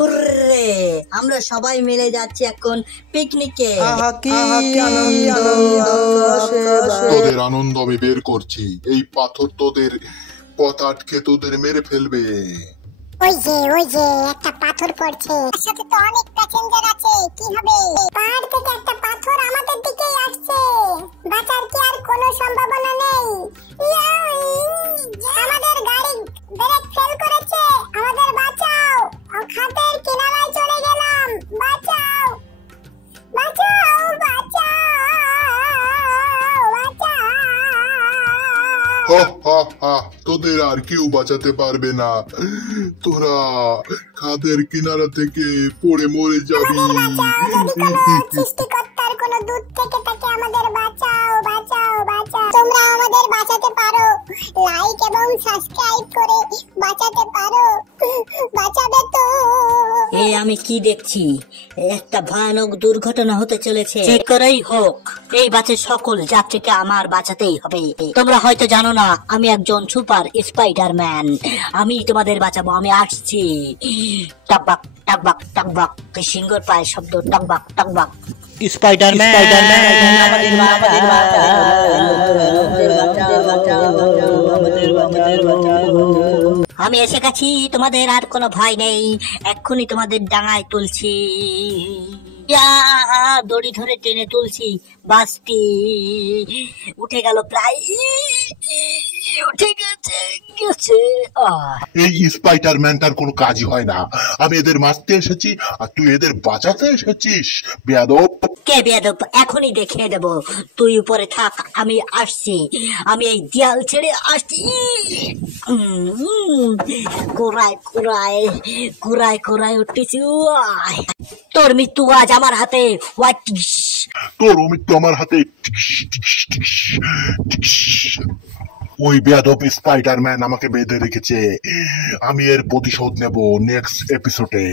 Hurray, আমরা সবাই মিলে যাচ্ছি এখন পিকনিকে। তোদের আনন্দ আমি বের করছি। এই পাথর তোদের পথ আটকে তোদের মেরে ফেলবে। ওই যে একটা পাথর পড়ছে, তার সাথে তো অনেক প্যাসেঞ্জার আছে, কি হবে? পাহাড় থেকে একটা পাথর আমাদের দিকেই আসছে, বাঁচার কি আর কোনো সম্ভাবনা নেই? আমাদের গাড়ি ব্রেক ফেল করেছে, আমাদের বাঁচাও। খাতের কিনারায় চলে গেলাম, বাঁচাও বাঁচাও বাঁচাও বাঁচাও। তোদের আর কেউ বাঁচাতে পারবে না, তোরা খাদের কিনারা থেকে পড়ে মরে যাবি। সৃষ্টিকর্তার কোনো দূত থেকে তাকে আমাদের বাঁচাও বাঁচাও বাঁচাও। তোমরা আমাদের বাঁচাতে পারো, লাইক এবং সাবস্ক্রাইব করে বাঁচাতে পারো, বাঁচাবে তো। এই আমি কি দেখছি, একটা ভয়ানক দুর্ঘটনা হতে চলেছে। যে করেই হোক এই বাসের সকল যাত্রীকে আমার বাঁচাতেই হবে। তোমরা হয়তো জানো না, আমি একজন সুপার স্পাইডারম্যান। আমি তোমাদের বাঁচাবো, আমি আসছি। টাকবাক টাকবাক টাকবাক, সিংহর পায়ের শব্দ, টাকবাক টাকবাক। স্পাইডারম্যান আমি এসে গেছি, তোমাদের আর কোনো ভয় নেই। এক্ষুনি তোমাদের ডাঙায় তুলছি, দড়ি ধরে টেনে তুলছি। বাসটি উঠে গেল, প্রায় উঠে গেছে। এই স্পাইডারম্যানটার কোনো কাজই হয় না। আমি এদের মারতে এসেছি আর তুই এদের বাঁচাতে এসেছিস, বেয়াদব। কে বেয়াদব এখনই দেখিয়ে দেব। তুই উপরে থাক, আমি আসছি। আমি এই দেয়াল ছেড়ে আসছি। কোরায় কোরায় কোরায় কোরায় উঠতেছি। তোর মৃত্যু আজ আমার হাতে। তোর মৃত্যু আমার হাতে। ওই বেয়াদব স্পাইডারম্যান আমাকে বেঁধে রেখেছে, আমি এর প্রতিশোধ নেব নেক্সট এপিসোডে।